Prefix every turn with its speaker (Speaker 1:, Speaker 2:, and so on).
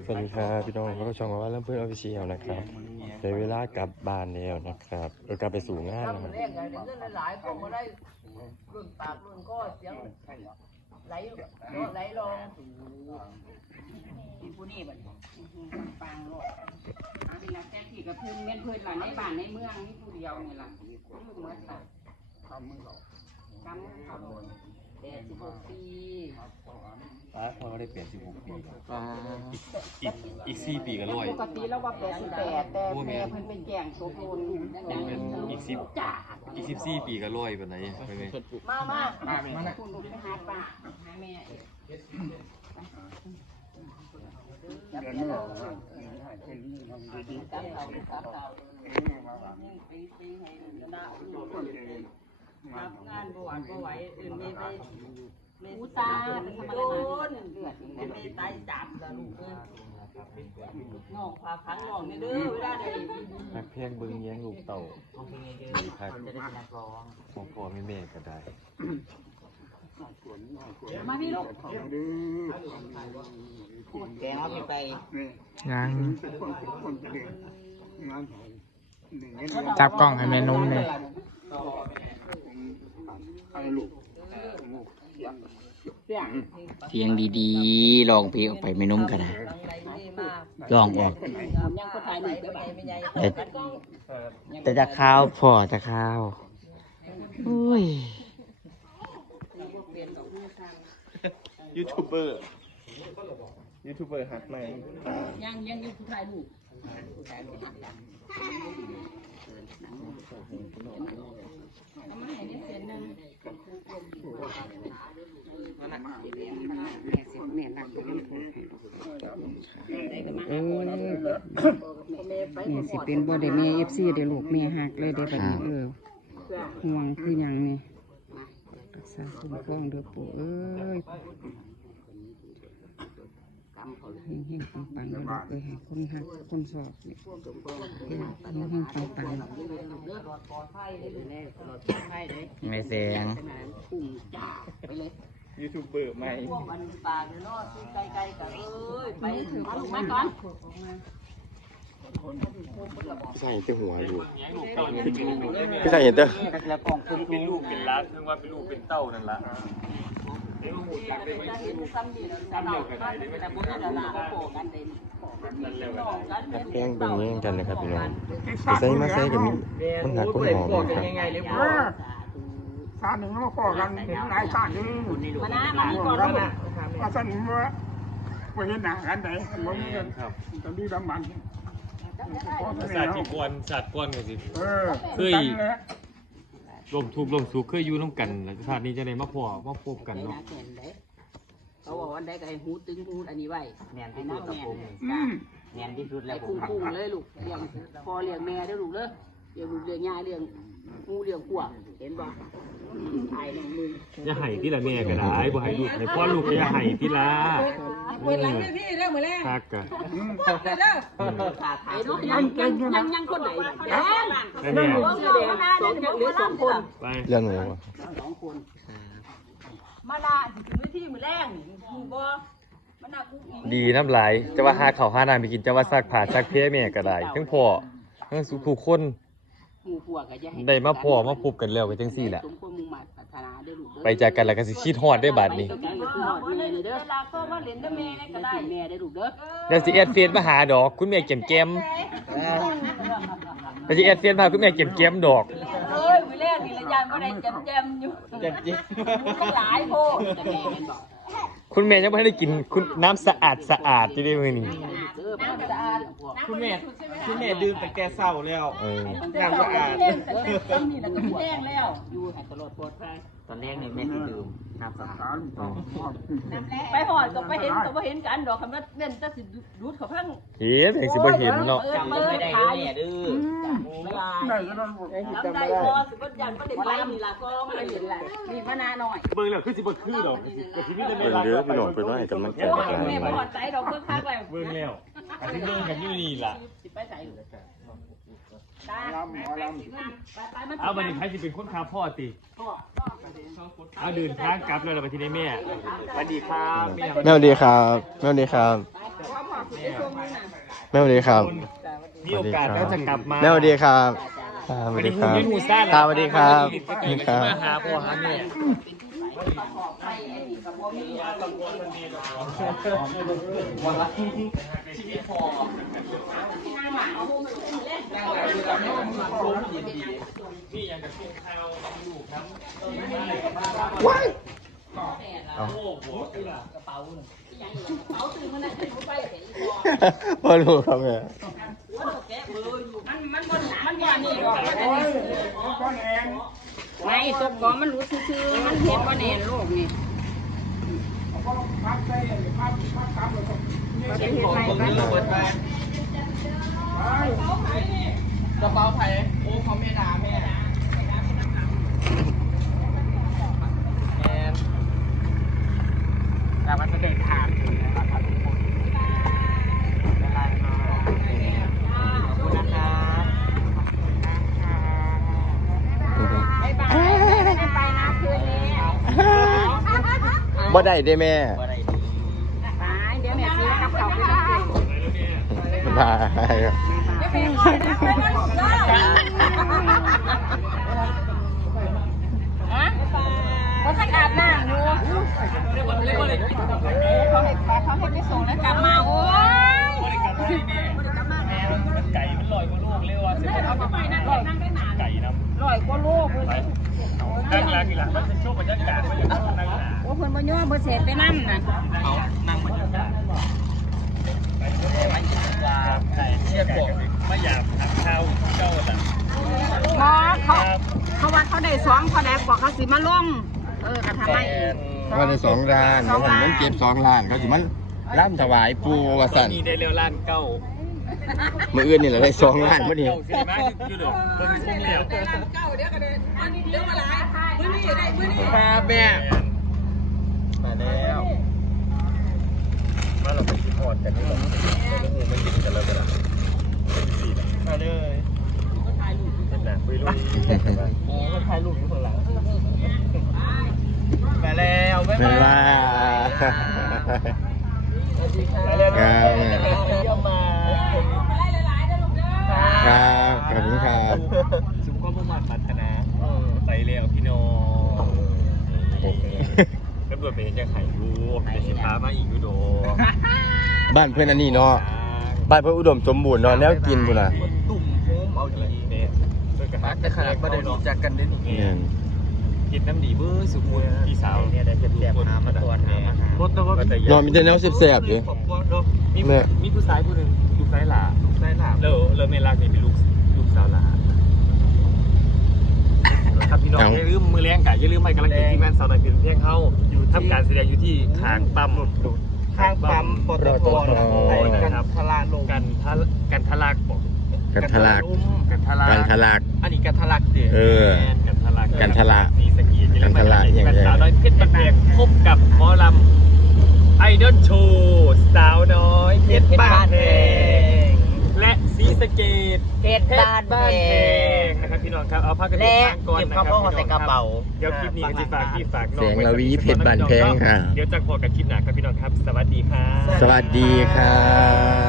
Speaker 1: สวัสดีครับพี่น้องเขาก็ช่องว่าเริ่มเพื่อนออฟฟิเชียลนะครับในเวลากลับบ้านแล้วนะครับกลับไปสู่งานนะครับ
Speaker 2: แรกไงเงินหลายๆก็มาได้รุ่นปากรุ่นก็เสียงไหลลงที่ผู้นี้บัดปังโลดอันนี้นะแค่ที่กับเพื่อนเม่นเพื่อนหลานในบ้านในเมืองนี่ผู้เดียวนี่ล่ะลูกเหมือนกันกำมือเขา86 ปี
Speaker 3: พอได้86 ปีอีก4 ปีก็100
Speaker 2: ปกติแล้วว่า88แต่แม่เพิ่นเป็นแก่งโสพล
Speaker 3: อีก14 ปีก็100ปานใดไปแม่
Speaker 2: มาคุณลูกไปหาป้าหาแม่เดินเมื่อจับเต่าไปให้นะรับงานบ่หวานบ่ไหวอื่นไม่อุตส่าห์เป็นธรรมดาไม่ตายจับแล้วลูกเอ้ยน้องพาพังน้องนี่เด้อเวลาใด
Speaker 1: นักเพียงบึงแย้งลูกเต่าครับของพ่อแม่ก็ได้
Speaker 2: มาพี่ลูกแกเอาไป
Speaker 4: งานจับกล้องให้แม่นุ่มเลยเสียงดีๆลองเพลงออกไปแม่นุ่มกันนะลองออกแต่จะข้าวพอจะข้าวอุ้ย
Speaker 3: ยูทูบเบอร์หัดใหม่
Speaker 2: ยังอยู่ผู้ชายลูกเอามาให้เนี่ยเส้นนึง
Speaker 5: นี่สิเป็นบ่ได้แม่ FC ได้ลูกแม่หักเลยได้บัดนี้ห่วงคือหยังนี่รักษาคุ้มครองเด้อปู่เอ้ยเฮงๆปังๆเด้อลูกเอ้ยให้คนหักคนสอบนี่เฮงๆปังๆ
Speaker 4: ไม่เสียง
Speaker 3: ยูทูบเบอร์ใหม่
Speaker 2: พวกมันปากเนาะซื้อไกลๆกันเอ้ยไปถือมาลูกมาก่อน
Speaker 1: พี่ชายเห็นแต่หัวอยู่พี่ชายเห็นแต่
Speaker 3: เป็นลูกเป็นล้านเพิ่งว่าเป็นลูกเป็นเต้านั่นล่ะ
Speaker 1: นักเพียงบึงแย้งกันนะครับพี่น้องใส่มาใส่กับมีคนหักคนหอมนะครับ
Speaker 6: ชาหนึ่งมาพอกันเห็นนายชาหนึ่ง
Speaker 2: มานะมานี่ก่อนลูก
Speaker 6: มาสั่นว่าไปเห็นหนังกันไหนมัน
Speaker 3: ครับ
Speaker 6: ตอนนี้ดำมัน
Speaker 3: ศาสตร์ที่กวนศาสตร์กวนก็สิเคยรวมทุกข์รวมสุขเคยอยู่นำกันแล้วชาตินี้จะได้มาพบกันเนาะ
Speaker 2: เขาบอกว่าได้กับหูตึงหูอันนี้ไว้
Speaker 4: แม่นที่สุดกับผมแม่นที่สุดแล้วผม
Speaker 2: กุ้งเลยลูกเลี้ยงพอเลี้ยงแม่ได้ลูกเลยเลี้ยงลูกเลี้ยงยาเลี้ยงงูเลี้ยงขวบเห็นบ่ไอ้น้องมึง
Speaker 3: อย่าให้ที่ละแม่ก็ได้บ่ให้ลูกให้พ่อลูกอย่าให้ที่ละ
Speaker 2: เปิดหลังให้พี่เด้อมื้อแรก
Speaker 3: คักกะ
Speaker 2: ไอ้น้องยังคนไหน
Speaker 3: แม่
Speaker 2: เหลือ2คน
Speaker 3: ไป
Speaker 1: เรื่องหนู
Speaker 2: 2คนมาดาสิถึงที่มื้อแรกนี่ฮู้บ่มันน่าคุกอี
Speaker 1: ดีน้ำลายจะว่าหาข้าวหาน้ำไปกินจะว่าซักผ้าซักเพแม่ก็ได้ทั้งพ่อทั้งทุกคนได้มาพ่อมาพบกันแล้วก็จังซี่แหละไปจากกันแล้วก็สิคิดฮอดได้บาดนี้เดี๋ยวสิแอดเฟซมาหาดอกคุณแม่เก็มแต่สิแอดเฟซมาคุณแม่เก็มดอก
Speaker 2: มื้อแรกนี่ละยานบ่ได้แจมอยู่หลายโพด
Speaker 1: คุณแม่ยังไม่ได้กินคุณน้ำสะอาดที่ได้มื้อนี้
Speaker 3: คุณแม่ดื่มแต่แกเศร้าแล้วน้ำสะอาด
Speaker 2: ต้มนี่แล้วก็แห้งแล้วอยู่ให้ตลอดปลอดภัย
Speaker 4: ตอนแรกนี่แม่สิดื่มน้ำสะอาด
Speaker 2: ไปหอดก็ไปเห็นก็บ่เห็นกันดอกคำว่าเล่นจะสิดูดเขาพัง
Speaker 1: เห็นสิบ่เห็นเนาะ
Speaker 4: จำไม่ได้แม่ดื้อ
Speaker 2: ได้พอสิบ่ยันบ่ได้ไปนี่ล่ะก็มันเห็นแหละนี่มานานหน่อย
Speaker 3: เบิ่งแล้วคือสิบ่คือดอกก็สิมีแต่แม่
Speaker 1: เด้อพี่น้องเพิ่นว่าให้กำลังใจกัน
Speaker 2: แม่บ่ฮอดใจดอกเพิ่นคักแล้ว
Speaker 3: เบิ่งแล้วอันที่เบิ่งกันอยู่นี่ล่ะ
Speaker 2: สิไปไส
Speaker 3: เอาบัดนี้ใครสิเป็นคนขับพ่อติเอาเดินทางกลับแล้วไปที่ไหนแม่สวัสดีครับ
Speaker 1: แม่สวัสดีครับแม่สวัสดีครับ
Speaker 7: แม่สวัสดีครับ
Speaker 3: มีโอกาสแล้วจะกลับมา
Speaker 7: แม่สวัสดีครับสวัสดีครับ
Speaker 3: ยืนหูซ่า
Speaker 7: ครับสวัสดีครับ
Speaker 3: ครับมาหาพ่อหาแม่
Speaker 7: พอรู้ครับแม่
Speaker 5: ไม่ตัวกอมันรู้ซื่อๆมันเห็นว่าแน่โลกนี่เราจะเห็นไหมบ้าง
Speaker 2: กระเป๋าไผ่โอ้เขาไม่ด่าแม่แต่มันจะเดินทางนะครับทุกคนได้มาขอบคุณนะครับ
Speaker 5: ไม่ได้ไปนะคืนนี้
Speaker 7: บ่ได้ได้แม่
Speaker 5: ไปเดี๋ยวแม่ซื้อกับเขาไปเลย
Speaker 7: บายครับ
Speaker 5: เขาจะอาบน้ำอยู่เขาให้ไปส่งแล้วกลับมาโอ้ย
Speaker 3: ไก่มันลอยกว่าลูกเรียกว่าเสียงมันไปนั่งได้นานไก่น้ำ
Speaker 5: ลอยกว่าลูกเลย
Speaker 3: ตั้งหลักอีกหลังมันจะช่วงบรรยากาศมันอยู่นั่งหนา
Speaker 5: โอ้เพิ่นบ่ย่อเพิ่นเสร็จไปนั่นน่ะ
Speaker 3: เอานั่งบรรยากาศไก่เชี่ยกบไม่อยากทำข้าวเจ้าแบบ
Speaker 5: หมอเขาว่าเขาได้2เขาได้กว่าเขาสิมาลงก็ทำไม
Speaker 7: ว่าได้2 ล้านเขาผมเก็บ2 ล้านเขาสิมันร่ำถวายปู่ว่า
Speaker 3: ตอ
Speaker 7: สั่
Speaker 3: น
Speaker 7: น
Speaker 3: นี้ได้เร็วล้านเก้า
Speaker 7: มื้ออื่นนี่แหละได้2 ล้านพอดี
Speaker 3: เก้าสิมาอยู่เลยเบิ่งช่วงแล้ว
Speaker 2: ครับแม่
Speaker 3: มาแล้วมาเราไปคิดพอดกันนี่หรอไม่กินกันแล้วกันละมาเลยเป็นหนักคุยลุย
Speaker 2: โอ้ก็ถ่ายรูปอยู่ข้างหลังไปแล้วบ๊าย
Speaker 7: บ๊าย
Speaker 2: บา
Speaker 7: บาย ย
Speaker 2: ไปแล้ว
Speaker 7: ครับ
Speaker 2: เยี่ยมมา
Speaker 7: ครับขอบคุณครับ
Speaker 3: สุขภาพมุ่งมั่นปรารถนาไปแล้วพี่น้อง ตำรวจไปเห็นจะไข่รูปเดี๋ยวสิพามาอีกดูโด
Speaker 7: บ้านเพื่อนอันนี้เนาะบ้านเพื่อนอุดมสมบูรณ์เนาะแล้วกินพุ่นน่ะ
Speaker 3: ตุ่มโค้มเอาดีเนี่ยปักจะขนาดประเด็นรู้จักกันได้หนุ่ม
Speaker 7: เนี่ย
Speaker 3: กินน้ำดีเบอร์สุขุมพี่สาวเนี่ยได้เจ็บแสบหามาตัวหามาหารถแล้วก็
Speaker 7: นอนมีแต่แนวแซ่บๆอยู่
Speaker 3: มีผู้ชายผู้หนึ่งลูกชายหล่าแล้วเมลักนี่เป็นลูกสาวหล่าครับพี่น้องอย่าลืมมือแรงกะอย่าลืมไปกำลังใจที่แม่นสาวหน่อยเป็นเพียงเข้าอยู่ทำการแสดงอยู่ที่ทางปั๊ม
Speaker 2: ข้างปั๊มปตทไอ้กันทลาลง
Speaker 3: กันทะลักบอก
Speaker 7: กันทะลัก
Speaker 3: กันทะลัก
Speaker 7: กันทะลัก
Speaker 2: อันนี้กันทะลักเดีย
Speaker 7: เออ
Speaker 3: กันทะลัก
Speaker 7: กันทะลัก
Speaker 3: สีสกี
Speaker 7: กันทะลักอย่างเงี้ย
Speaker 3: สาวน้อยเพชรบันแดงพบกับหมอลำไอดอลโชว์สาวน้อยเพชรบ้านแพงและสีสะเกต
Speaker 2: เพชรบ้านแพ
Speaker 3: งนะครับพี่น้องครับเอาผ้ากระ
Speaker 2: และ
Speaker 3: ดิ่งก่อน
Speaker 2: เก็บ
Speaker 3: นะค
Speaker 2: ข้า
Speaker 3: รั
Speaker 2: ว
Speaker 3: บ
Speaker 2: พ่อใส่กระเป๋า
Speaker 3: เดี๋ยวคลิปนี้ก็จะฝากพี่ฝากน้อง
Speaker 7: แสงระวีเพชรบ้านแพงค่ะ
Speaker 3: เดี๋ยวจะพอกับคลิปหน้าครับพี่น้องครับ สวัสดีครับ
Speaker 7: สวัสดีครับ